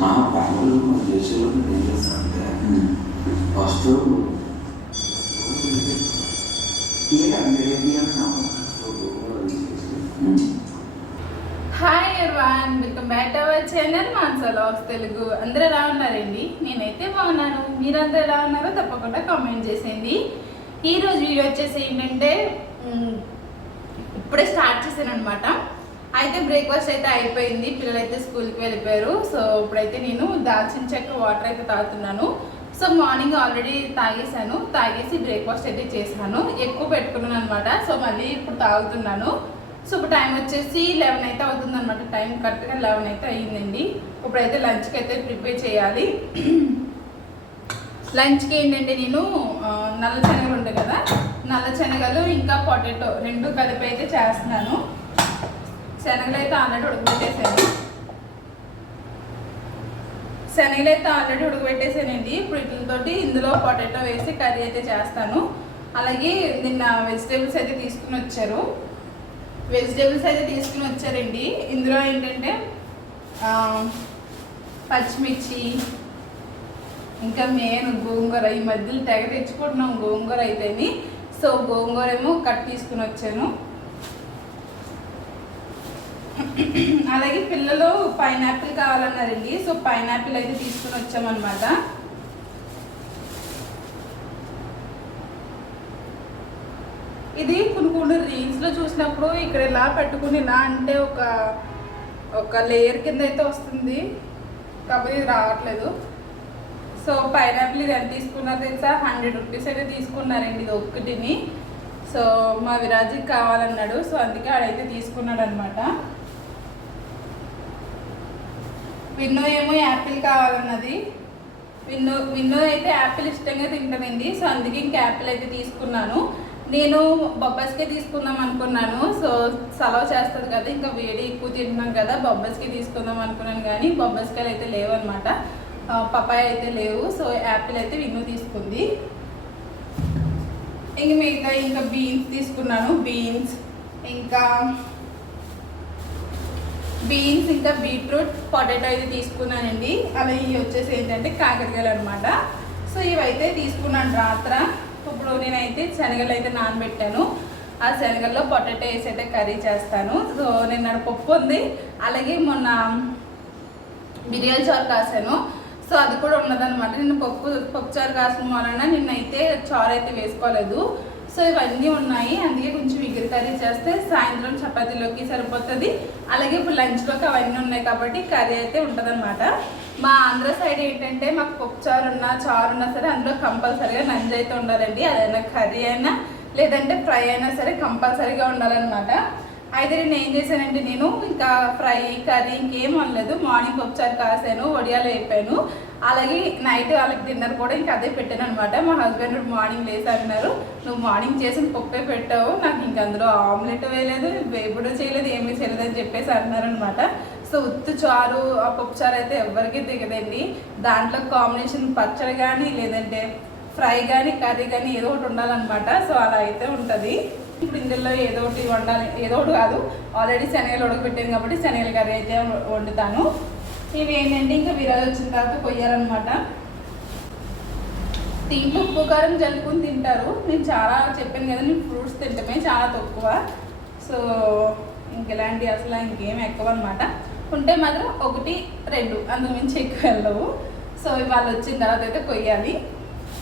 మా ఫ్యామిలీ మా దేశంలో ఏం చేస్తానంటే ఉమ్. First hi everyone welcome back to our channel Mansa logs Telugu అందరూ ఎలా ఉన్నారండి? నేనైతే బాగున్నాను. మీరందరూ ఎలా ఉన్నారో తప్పకుండా కామెంట్ చేసేయండి. ఈ రోజు వీడియో వచ్చేసి ఏంటంటే ఇప్పుడే స్టార్ట్ చేశాను అనమాట అయితే బ్రేక్ఫాస్ట్ అయితే అయిపోయింది. పిల్లలు అయితే స్కూల్కి వెళ్ళిపోయారు. సో ఇప్పుడైతే నేను దాల్చిన చెక్క వాటర్ అయితే తాగుతున్నాను. సో మార్నింగ్ ఆల్రెడీ తాగేసాను తాగేసి బ్రేక్ఫాస్ట్ అయితే చేశాను ఎక్కువ పెట్టుకున్నాను అనమాట సో మళ్ళీ ఇప్పుడు తాగుతున్నాను. సో ఇప్పుడు టైం వచ్చేసి లెవెన్ అయితే అవుతుంది అనమాట టైం కరెక్ట్గా లెవెన్ అయితే అయ్యిందండి ఇప్పుడైతే లంచ్కి అయితే ప్రిపేర్ చేయాలి. లంచ్కి ఏంటంటే నేను నల్ల శనగలు ఉంటాయి కదా నల్ల శనగలు ఇంకా పొటాటో రెండు కలిపి అయితే చేస్తున్నాను. శనగలు అయితే ఆల్రెడీ ఉడకబెట్టేసాను. శనగలు అయితే ఆల్రెడీ ఉడకబెట్టేసానండి. ఇప్పుడు వీటితోటి ఇందులో పొటాటో వేసి కర్రీ అయితే చేస్తాను. అలాగే నిన్న వెజిటేబుల్స్ అయితే తీసుకుని వచ్చారు. వెజిటేబుల్స్ అయితే తీసుకుని వచ్చారండి. ఇందులో ఏంటంటే పచ్చిమిర్చి ఇంకా మెయిన్ గోంగూర. ఈ మధ్యలో తెగ తెచ్చుకుంటున్నాం గోంగూర అయితేని. సో గోంగూర ఏమో కట్ తీసుకుని వచ్చాను. అలాగే పిల్లలు పైనాపిల్ కావాలన్నారండి. సో పైనాపిల్ అయితే తీసుకుని వచ్చామన్నమాట. ఇది కొన్ని కొన్ని రీల్స్లో చూసినప్పుడు ఇక్కడ ఇలా పెట్టుకుని ఇలా అంటే ఒక ఒక లేయర్ కింద అయితే వస్తుంది. కాబట్టి ఇది రావట్లేదు. సో పైనాపిల్ ఇది ఎంత తీసుకున్నారు తెలుసా? హండ్రెడ్ రూపీస్ అయితే తీసుకున్నారండి ఇది ఒక్కటిని. సో మా విరాజుకి కావాలన్నాడు. సో అందుకే ఆడైతే తీసుకున్నాడు అనమాట విన్నో ఏమో యాపిల్ కావాలన్నది. విన్నో విన్నో అయితే యాపిల్ ఇష్టంగా తింటుందండి సో అందుకే ఇంక యాపిల్ అయితే తీసుకున్నాను. నేను బొబ్బస్కే తీసుకుందాం అనుకున్నాను. సో సెలవు చేస్తుంది కదా ఇంకా వేడి ఎక్కువ తింటున్నాం కదా బొబ్బాస్కి తీసుకుందాం అనుకున్నాను కానీ బొబ్బాస్కాయలు అయితే లేవు అనమాట పపాయ అయితే లేవు. సో యాపిల్ అయితే విన్ను తీసుకుంది. ఇంక మిగతా ఇంకా బీన్స్ తీసుకున్నాను. బీన్స్ ఇంకా బీన్స్ ఇంకా బీట్రూట్ పొటాటో అయితే తీసుకున్నానండి. అలా ఇవి వచ్చేసి ఏంటంటే కాకరకాయలు అనమాట సో ఇవైతే తీసుకున్నాను రాత్ర. ఇప్పుడు నేనైతే శనగలు అయితే నానబెట్టాను. ఆ శనగల్లో పొటాటో వేసి అయితే కర్రీ చేస్తాను. సో నిన్న పప్పు ఉంది. అలాగే మొన్న బిర్యానీ చారు కాసాను. సో అది కూడా ఉన్నదన్నమాట. నిన్న పప్పు పప్పు చారు కాసిన వలన నిన్నైతే చారు అయితే వేసుకోలేదు. సో ఇవన్నీ ఉన్నాయి. అందుకే కొంచెం ఇగురు కర్రీ చేస్తే సాయంత్రం చపాతీలోకి సరిపోతుంది. అలాగే ఇప్పుడు లంచ్లోకి అవన్నీ ఉన్నాయి కాబట్టి కర్రీ అయితే ఉంటుందన్నమాట. మా ఆంధ్ర సైడ్ ఏంటంటే మాకు పప్పు చారు ఉన్నా చారు ఉన్నా సరే అందులో కంపల్సరీగా నంజు అయితే ఉండాలండి. అదైనా కర్రీ అయినా లేదంటే ఫ్రై అయినా సరే కంపల్సరీగా ఉండాలన్నమాట. అయితే నేను ఏం చేశానంటే నేను ఇంకా ఫ్రై కర్రీ ఇంకేం అనలేదు. మార్నింగ్ ఒకసారి కాసాను వడియాలు వేపాను. అలాగే నైట్ వాళ్ళకి డిన్నర్ కూడా ఇంకా అదే పెట్టాను అనమాట మా హస్బెండ్ మార్నింగ్ లేసన్నారు. నువ్వు మార్నింగ్ చేసిన పప్పే పెట్టావు. నాకు ఇంక అందులో ఆమ్లెట్ వేయలేదు వేపుడు చేయలేదు ఏమీ చేయలేదు అని చెప్పేసి అన్నారనమాట సో ఉత్తు చారు ఆ పప్పు చారు అయితే ఎవరికి దిగదండి దాంట్లో కాంబినేషన్ పచ్చడి కానీ లేదంటే ఫ్రై కానీ కర్రీ కానీ ఏదో ఒకటి ఉండాలన్నమాట. సో అలా అయితే ఉంటుంది. ఇప్పుడు ఇందులో ఏదో ఒకటి వండాలి. ఏదో ఒకటి కాదు. ఆల్రెడీ శనగలు ఉడకబెట్టాను కాబట్టి శనగల కర్రీ అయితే వండుతాను. ఇవి ఏంటంటే ఇంకా విరాజ్ వచ్చిన తర్వాత కొయ్యాలన్నమాట. దీంట్లో ఉప్పు కారం జల్లుకుని తింటారు. నేను చాలా చెప్పాను కదా నేను ఫ్రూట్స్ తింటమే చాలా తక్కువ. సో ఇంకెలాంటి అసలు ఇంకేం ఎక్కువ అనమాట ఉంటే మాత్రం ఒకటి రెండు. అందుకు మించి ఎక్కువ వెళ్ళవు. సో ఇవాళ వచ్చిన తర్వాత అయితే కొయ్యాలి.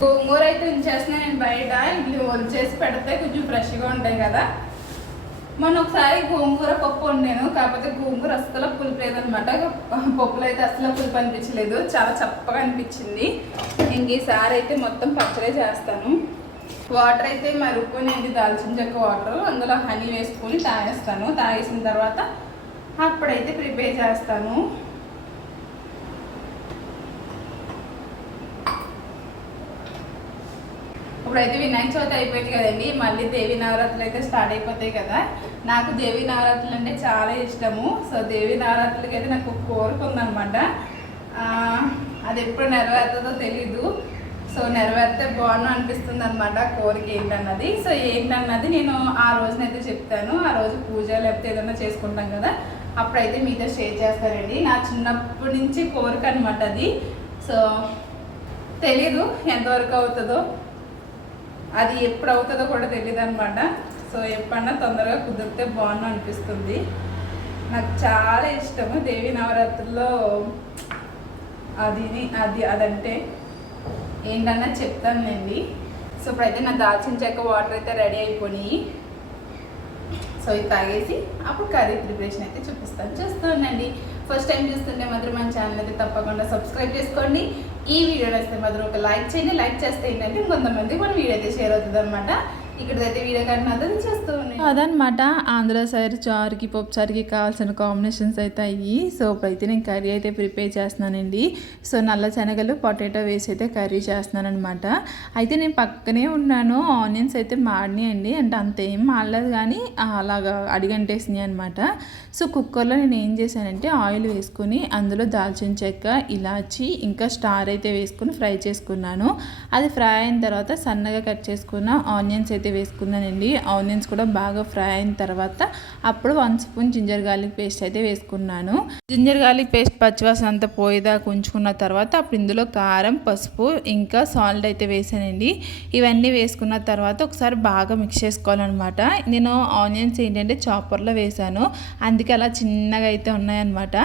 గోంగూర అయితే ఉంచేస్తున్నాను నేను బయట. ఇడ్లీ వంచేసి పెడితే కొంచెం ఫ్రెష్గా ఉంటాయి కదా. మొన్న ఒకసారి గోంగూర పప్పు వండాను. కాకపోతే గోంగూర అస్సలు పులుపు లేదనమాట పప్పులు అయితే అస్సలు పులుపు అనిపించలేదు. చాలా చప్పగా అనిపించింది. ఇంక ఈసారి అయితే మొత్తం పచ్చడే చేస్తాను. వాటర్ అయితే మరుగుకొని దాల్చిన చెక్క వాటర్ అందులో హనీ వేసుకొని తాగేస్తాను. తాగేసిన తర్వాత అప్పుడైతే ప్రిపేర్ చేస్తాను. ఇప్పుడైతే వినాయక చవితి అయిపోయింది కదండి. మళ్ళీ దేవి నవరాత్రులు అయితే స్టార్ట్ అయిపోతాయి కదా. నాకు దేవి నవరాత్రులు అంటే చాలా ఇష్టము. సో దేవి నవరాత్రులకి అయితే నాకు కోరిక ఉందన్నమాట. అది ఎప్పుడు నెరవేరుతుందో తెలీదు. సో నెరవేరితే బాగుండు అనిపిస్తుంది అనమాట కోరిక ఏంటన్నది. సో ఏంటన్నది నేను ఆ రోజునైతే చెప్తాను. ఆ రోజు పూజ లేకపోతే ఏదైనా చేసుకుంటాం కదా. అప్పుడైతే మీతో షేర్ చేస్తానండి. నా చిన్నప్పటి నుంచి కోరిక అనమాట అది. సో తెలీదు ఎంతవరకు అవుతుందో. అది ఎప్పుడు అవుతుందో కూడా తెలియదు అనమాట సో ఎప్పుడన్నా తొందరగా కుదిరితే బాగున్నా అనిపిస్తుంది. నాకు చాలా ఇష్టము దేవి నవరాత్రుల్లో అది అది అదంటే. ఏంటన్నా చెప్తానులేండి సో ఇప్పుడైతే నా దాల్చిన చెక్క వాటర్ అయితే రెడీ అయిపోయినాయి సో ఇది తాగేసి అప్పుడు కర్రీ ప్రిపరేషన్ అయితే చూపిస్తాను. చూస్తానండి ఉండండి. ఫస్ట్ టైం చూస్తుంటే మాత్రం మన ఛానల్ అయితే తప్పకుండా సబ్స్క్రైబ్ చేసుకోండి. ఈ వీడియో నచ్చితే మాత్రం ఒక లైక్ చేయండి. లైక్ చేస్తే ఏంటంటే కొంతమంది మన వీడియో అయితే షేర్ అవుతుంది అనమాట ఇక్కడైతే వీడియో చేస్తూ ఉన్నాయి. అదనమాట. ఆంధ్ర సైడ్ చారుకి పప్పు చారుకి కావాల్సిన కాంబినేషన్స్ అయితే అయ్యి సో ఇప్పుడైతే నేను కర్రీ అయితే ప్రిపేర్ చేస్తున్నానండి. సో నల్ల శనగలు పొటాటో వేసి అయితే కర్రీ చేస్తున్నాను అనమాట అయితే నేను పక్కనే ఉన్నాను. ఆనియన్స్ అయితే మాడినాయండి. అంటే అంత ఏం మాడలేదు కానీ అలాగా అడిగంటేసినాయి అనమాట సో కుక్కర్లో నేను ఏం చేశానంటే ఆయిల్ వేసుకొని అందులో దాల్చిన చెక్క ఇలాచి ఇంకా స్టార్ అయితే వేసుకొని ఫ్రై చేసుకున్నాను. అది ఫ్రై అయిన తర్వాత సన్నగా కట్ చేసుకున్న ఆనియన్స్ అయితే వేసుకున్నానండి. ఆనియన్స్ కూడా బాగా ఫ్రై అయిన తర్వాత అప్పుడు one spoon ginger garlic paste అయితే వేసుకున్నాను. జింజర్ గార్లిక్ పేస్ట్ పచ్చివాసన అంతా పోయేదాకా ఉంచుకున్న తర్వాత అప్పుడు ఇందులో కారం పసుపు ఇంకా సాల్ట్ అయితే వేసానండి. ఇవన్నీ వేసుకున్న తర్వాత ఒకసారి బాగా మిక్స్ చేసుకోవాలన్నమాట. నేను ఆనియన్స్ ఏంటంటే చాపర్లో వేసాను. అందుకే అలా చిన్నగా అయితే ఉన్నాయన్నమాట.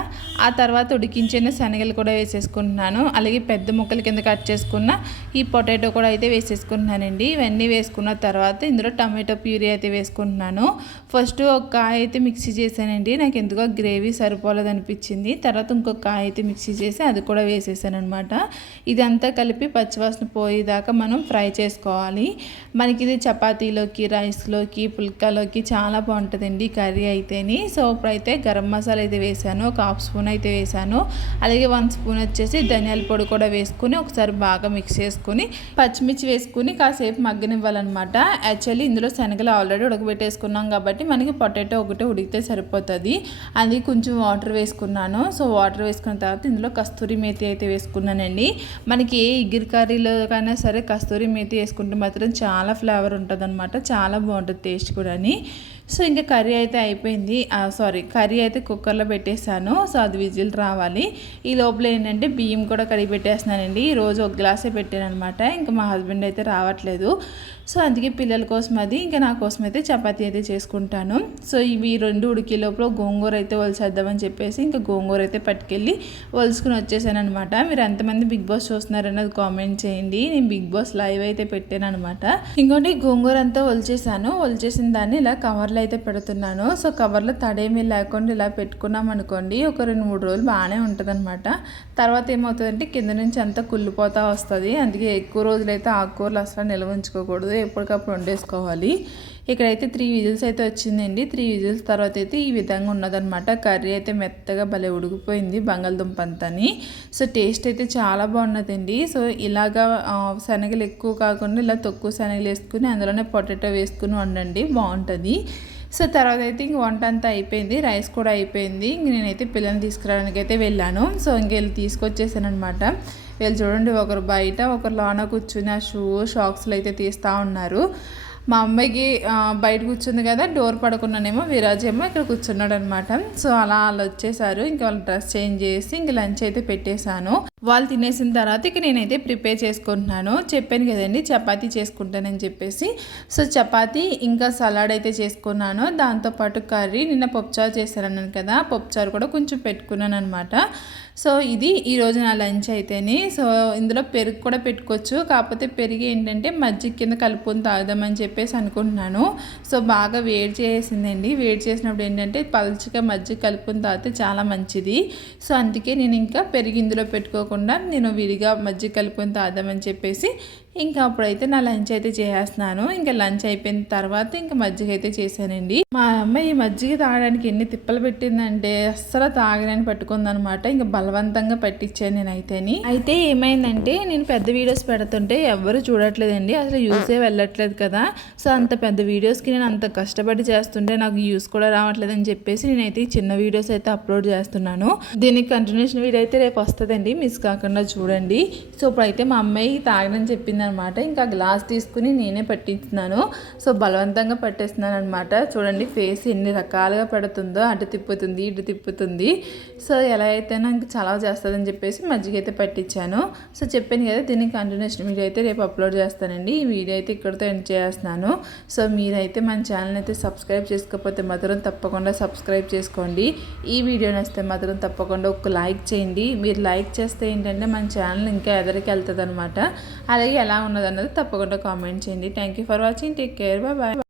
ఆ తర్వాత ఉడికించిన శనగలు కూడా వేసేసుకుంటున్నాను. అలాగే పెద్ద ముక్కల కింద కట్ చేసుకున్న ఈ పొటాటో కూడా అయితే వేసేసుకుంటున్నానండి. ఇవన్నీ వేసుకున్న తర్వాత ఇందులో టమాటో ప్యూరీ అయితే వేసుకుంటున్నాను. ఫస్ట్ ఒక కాయ అయితే మిక్సీ చేశానండి. నాకు ఎందుకో గ్రేవీ సరిపోలేదు అనిపించింది. తర్వాత ఇంకొక కాయ అయితే మిక్సీ చేసి అది కూడా వేసేసాను అనమాట ఇదంతా కలిపి పచ్చివాసన పోయేదాకా మనం ఫ్రై చేసుకోవాలి. మనకి ఇది చపాతీలోకి రైస్లోకి పుల్కాలోకి చాలా బాగుంటుందండి కర్రీ అయితేని. సో ఇప్పుడైతే గరం మసాలా అయితే వేసాను. ఒక హాఫ్ స్పూన్ అయితే వేసాను. అలాగే వన్ స్పూన్ వచ్చేసి ధనియాల పొడి కూడా వేసుకుని ఒకసారి బాగా మిక్స్ చేసుకుని పచ్చిమిర్చి వేసుకుని కాసేపు మగ్గనివ్వాలన్నమాట. యాక్చువల్లీ ఇందులో శనగలు ఆల్రెడీ ఉడకబెట్టేసుకున్నాం కాబట్టి మనకి పొటాటో ఒకటే ఉడికితే సరిపోతుంది. అది కొంచెం వాటర్ వేసుకున్నాను. సో వాటర్ వేసుకున్న తర్వాత ఇందులో కస్తూరి మేతి అయితే వేసుకున్నానండి. మనకి ఏ ఇగిరి కర్రీలో కైనా సరే కస్తూరి మేతి వేసుకుంటే మాత్రం చాలా ఫ్లేవర్ ఉంటుంది చాలా బాగుంటుంది టేస్ట్ కూడా సో ఇంకా కర్రీ అయితే అయిపోయింది. సారీ కర్రీ అయితే కుక్కర్లో పెట్టేశాను. సో అది విజిల్ రావాలి. ఈ లోపల ఏంటంటే బియ్యం కూడా కడిగి పెట్టేస్తున్నానండి. ఈ రోజు ఒక గ్లాసే పెట్టాను అనమాట ఇంకా మా హస్బెండ్ అయితే రావట్లేదు. సో అందుకే పిల్లల కోసం అది ఇంకా నా కోసం అయితే చపాతీ అయితే చేసుకుంటాను. సో ఇవి రెండు ఉడికే లోపల గోంగూర అయితే వలిసేద్దామని చెప్పేసి ఇంకా గోంగూర అయితే పట్టుకెళ్ళి వలుసుకుని వచ్చేసాను అనమాట మీరు ఎంతమంది బిగ్ బాస్ చూస్తున్నారన్నది కామెంట్ చేయండి. నేను బిగ్ బాస్ లైవ్ అయితే పెట్టాను అనమాట ఇంకోటి గోంగూర అంతా వలిచేసాను. వలిచేసిన దాన్ని ఇలా కవర్లో అయితే పెడుతున్నాను. సో కవర్లో తడేమీ లేకుండా ఇలా పెట్టుకున్నాం అనుకోండి ఒక రెండు మూడు రోజులు బాగానే ఉంటుంది తర్వాత ఏమవుతుందంటే కింద నుంచి అంతా కుళ్ళిపోతా వస్తుంది. అందుకే ఎక్కువ రోజులైతే ఆకుకూరలు అసలు నిల్వ ఉంచుకోకూడదు. ఎప్పటికప్పుడు వండేసుకోవాలి. ఇక్కడైతే త్రీ విజిల్స్ అయితే వచ్చిందండి. త్రీ విజిల్స్ తర్వాత అయితే ఈ విధంగా ఉన్నదనమాట కర్రీ అయితే మెత్తగా భలే ఉడికిపోయింది బంగాళదుంప అంతని. సో టేస్ట్ అయితే చాలా బాగున్నదండి. సో ఇలాగా శనగలు ఎక్కువ కాకుండా ఇలా తక్కువ శనగలు వేసుకుని అందులోనే పొటాటో వేసుకుని వండండి. బాగుంటుంది. సో తర్వాత అయితే ఇంక వంట అంతా అయిపోయింది. రైస్ కూడా అయిపోయింది. ఇంక నేనైతే పిల్లల్ని తీసుకురావడానికి అయితే వెళ్ళాను. సో ఇంక వెళ్ళి తీసుకొచ్చేసాను అనమాట వీళ్ళు చూడండి ఒకరు బయట ఒకరు లోన కూర్చుని ఆ షూ షాక్స్లు అయితే తీస్తూ ఉన్నారు. మా అమ్మాయికి బయట కూర్చుంది కదా డోర్ పడుకున్నానేమో విరాజేమో ఇక్కడ కూర్చున్నాడు అనమాట సో అలా వాళ్ళు వచ్చేసారు. ఇంకా వాళ్ళు డ్రెస్ చేంజ్ చేసి ఇంక లంచ్ అయితే పెట్టేశాను. వాళ్ళు తినేసిన తర్వాత ఇక నేనైతే ప్రిపేర్ చేసుకుంటున్నాను. చెప్పాను కదండి చపాతీ చేసుకుంటానని చెప్పేసి. సో చపాతీ ఇంకా సలాడ్ అయితే చేసుకున్నాను. దాంతోపాటు కర్రీ నిన్న పప్పుచారు చేశానన్నాను కదా పప్పుచారు కూడా కొంచెం పెట్టుకున్నాను అనమాట సో ఇది ఈరోజు నా లంచ్ అయితేనే. సో ఇందులో పెరుగు కూడా పెట్టుకోవచ్చు. కాకపోతే పెరుగు ఏంటంటే మజ్జిగ కింద కలుపుకొని తాగుదామని చెప్పేసి అనుకుంటున్నాను. సో బాగా వేడి చేసిందండి. వేడి చేసినప్పుడు ఏంటంటే పలుచగా మజ్జిగ కలుపుకొని తాగితే చాలా మంచిది. సో అందుకే నేను ఇంకా పెరుగు ఇందులో పెట్టుకో తీసుకోకుండా నేను విడిగా మజ్జిగ కలుపుకొని తాదామని చెప్పేసి ఇంకా అప్పుడైతే నా లంచ్ అయితే చేసేస్తున్నాను. ఇంకా లంచ్ అయిపోయిన తర్వాత ఇంకా మజ్జిగ అయితే చేశానండి. మా అమ్మ ఈ మజ్జిగ తాగడానికి ఎన్ని తిప్పలు పెట్టిందంటే అస్సలు తాగడానికి పట్టుకుందనమాట. ఇంకా బలవంతంగా పట్టించాను నేనైతేని. అయితే ఏమైందంటే నేను పెద్ద వీడియోస్ పెడుతుంటే ఎవ్వరు చూడట్లేదండి. అసలు యూసే వెళ్ళట్లేదు కదా. సో అంత పెద్ద వీడియోస్కి నేను అంత కష్టపడి చేస్తుంటే నాకు యూస్ కూడా రావట్లేదని చెప్పేసి నేనైతే చిన్న వీడియోస్ అయితే అప్లోడ్ చేస్తున్నాను. దీనికి కంటిన్యూషన్ వీడియో అయితే రేపు వస్తుందండి. మిస్ కాకుండా చూడండి. సో ఇప్పుడైతే మా అమ్మాయి తాగనని చెప్పింది అనమాట. ఇంకా గ్లాస్ తీసుకుని నేనే పట్టించున్నాను. సో బలవంతంగా పట్టేస్తున్నాను అనమాట. చూడండి ఫేస్ ఎన్ని రకాలుగా పెడుతుందో అటు తిప్పుతుంది ఇటు తిప్పుతుంది. సో ఎలా అయితే నాకు చలవ చేస్తుందని చెప్పేసి మజ్జిగ అయితే పట్టించాను. సో చెప్పాను కదా దీనికి కంటిన్యూషన్ వీడియో అయితే రేపు అప్లోడ్ చేస్తానండి. ఈ వీడియో అయితే ఇక్కడితో ఎండ్ చేస్తున్నాను. సో మీరైతే మన ఛానల్ అయితే సబ్స్క్రైబ్ చేసుకోకపోతే మాత్రం తప్పకుండా సబ్స్క్రైబ్ చేసుకోండి. ఈ వీడియో నచ్చితే మాత్రం తప్పకుండా ఒక లైక్ చేయండి. మీరు లైక్ చేస్తే ఏంటంటే మన ఛానల్ ఇంకా ఎదరికి వెళ్తుంది అనమాట అలాగే ఎలా ఉన్నదన్నది తప్పకుండా కామెంట్ చేయండి. Thank you for watching take care bye bye